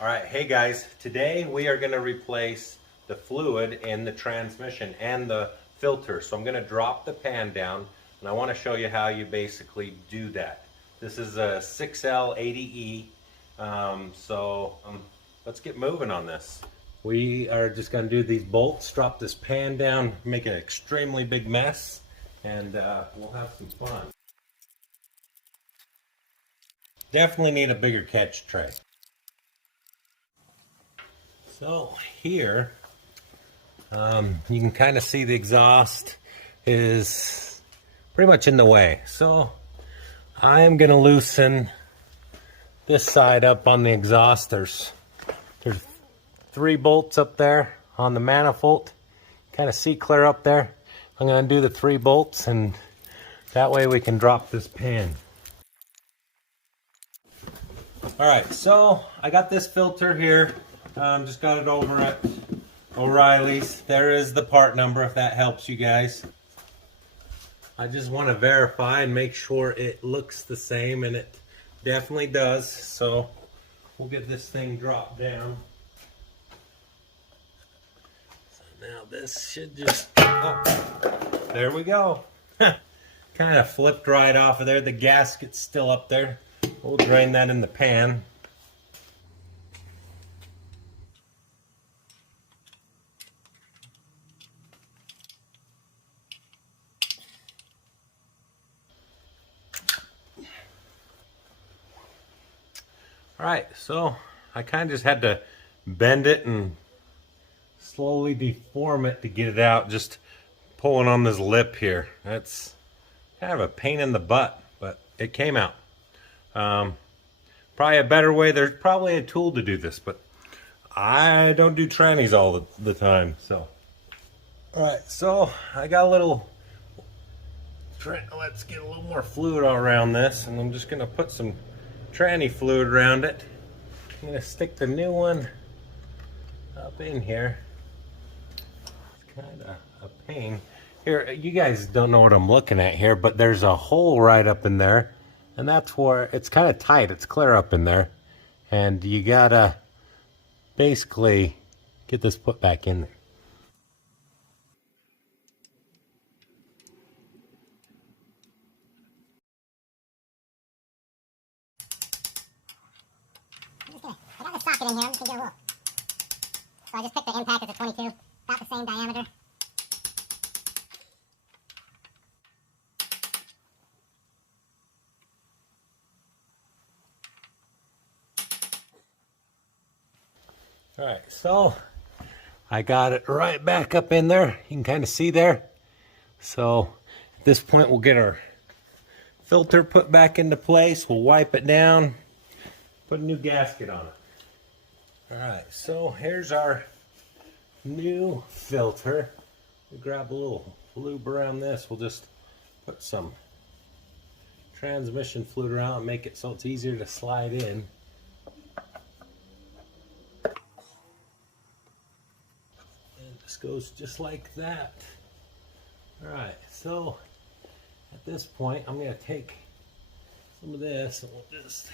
All right, hey guys, today we are going to replace the fluid in the transmission and the filter. So I'm going to drop the pan down and I want to show you how you basically do that. This is a 6L80E, let's get moving on this. We are just going to do these bolts, drop this pan down, make an extremely big mess, and we'll have some fun. Definitely need a bigger catch tray. So here, you can kind of see the exhaust is pretty much in the way. So I'm going to loosen this side up on the exhaust. There's 3 bolts up there on the manifold. Kind of see clear up there. I'm going to do the 3 bolts, and that way we can drop this pan. Alright, so I got this filter here. Just got it over at O'Reilly's. There is the part number if that helps you guys. I just want to verify and make sure it looks the same, and it definitely does. So we'll get this thing dropped down. So now this should just, oh, there we go. Kind of flipped right off of there. The gasket's still up there. We'll drain that in the pan. Alright, so I kind of just had to bend it and slowly deform it to get it out, just pulling on this lip here. That's kind of a pain in the butt, but it came out. Probably a better way, there's probably a tool to do this, but I don't do trannies all the time, so. Alright, so I got a little, let's get a little more fluid around this, and I'm just going to put some tranny fluid around it. I'm going to stick the new one up in here. It's kind of a pain. Here, you guys don't know what I'm looking at here, but there's a hole right up in there, and that's where it's kind of tight. It's clear up in there, and you gotta basically get this put back in there. I got the socket in here. I'm just gonna get a look. So I just picked the impact as a 22, about the same diameter. Alright, so I got it right back up in there. You can kind of see there. So at this point we'll get our filter put back into place. We'll wipe it down, put a new gasket on it. Alright, so here's our new filter. We grab a little lube around this. We'll just put some transmission fluid around and make it so it's easier to slide in. And this goes just like that. Alright, so at this point I'm going to take some of this and we'll just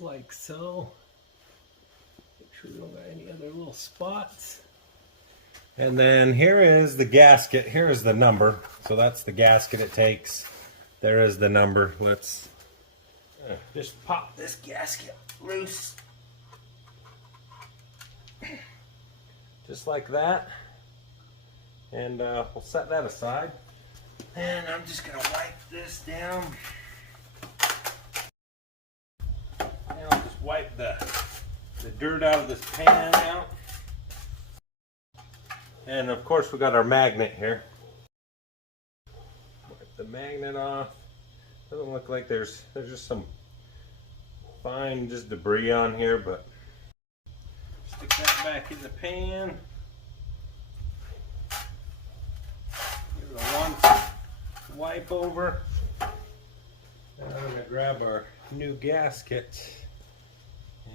like so. Make sure we don't got any other little spots. And then here is the gasket. Here is the number. So that's the gasket it takes. There is the number. Let's just pop this gasket loose. Just like that. And we'll set that aside. And I'm just going to wipe this down. And I'll just wipe the dirt out of this pan out. And of course we got our magnet here. Wipe the magnet off. Doesn't look like there's just some fine just debris on here, but stick that back in the pan. Give it a one wipe over. Now I'm going to grab our new gasket,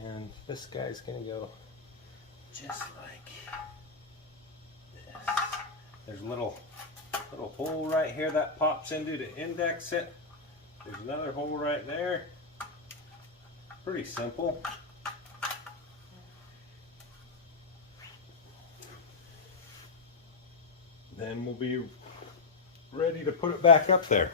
and this guy's going to go just like this. There's a little hole right here that pops into to index it. There's another hole right there. Pretty simple. Then we'll be ready to put it back up there.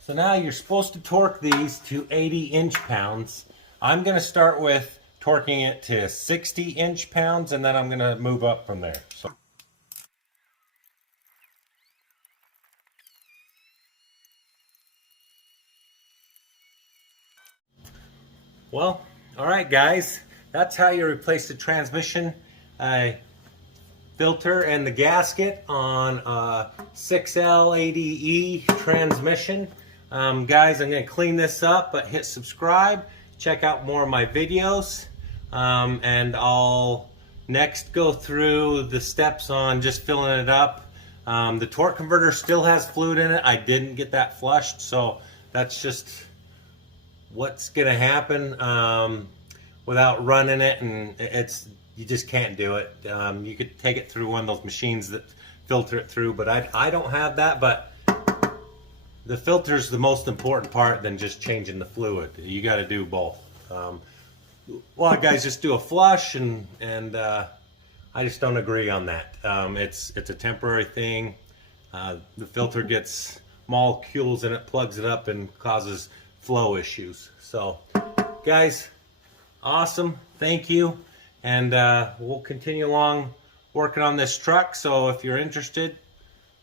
So now you're supposed to torque these to 80 inch-pounds. I'm going to start with torquing it to 60 inch-pounds, and then I'm going to move up from there. So. Well, all right, guys. That's how you replace the transmission filter and the gasket on a 6L80E transmission. Guys, I'm going to clean this up, but hit subscribe. Check out more of my videos. And I'll next go through the steps on just filling it up. The torque converter still has fluid in it. I didn't get that flushed, so that's just what's going to happen without running it, and you just can't do it. You could take it through one of those machines that filter it through, but I don't have that. But the filter is the most important part than just changing the fluid. You got to do both. A lot of guys just do a flush, and I just don't agree on that. It's a temporary thing. The filter gets molecules in it, plugs it up, and causes flow issues. So, guys, awesome. Thank you. And we'll continue along working on this truck. So if you're interested,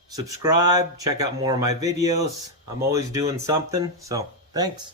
subscribe, check out more of my videos. I'm always doing something. So, thanks.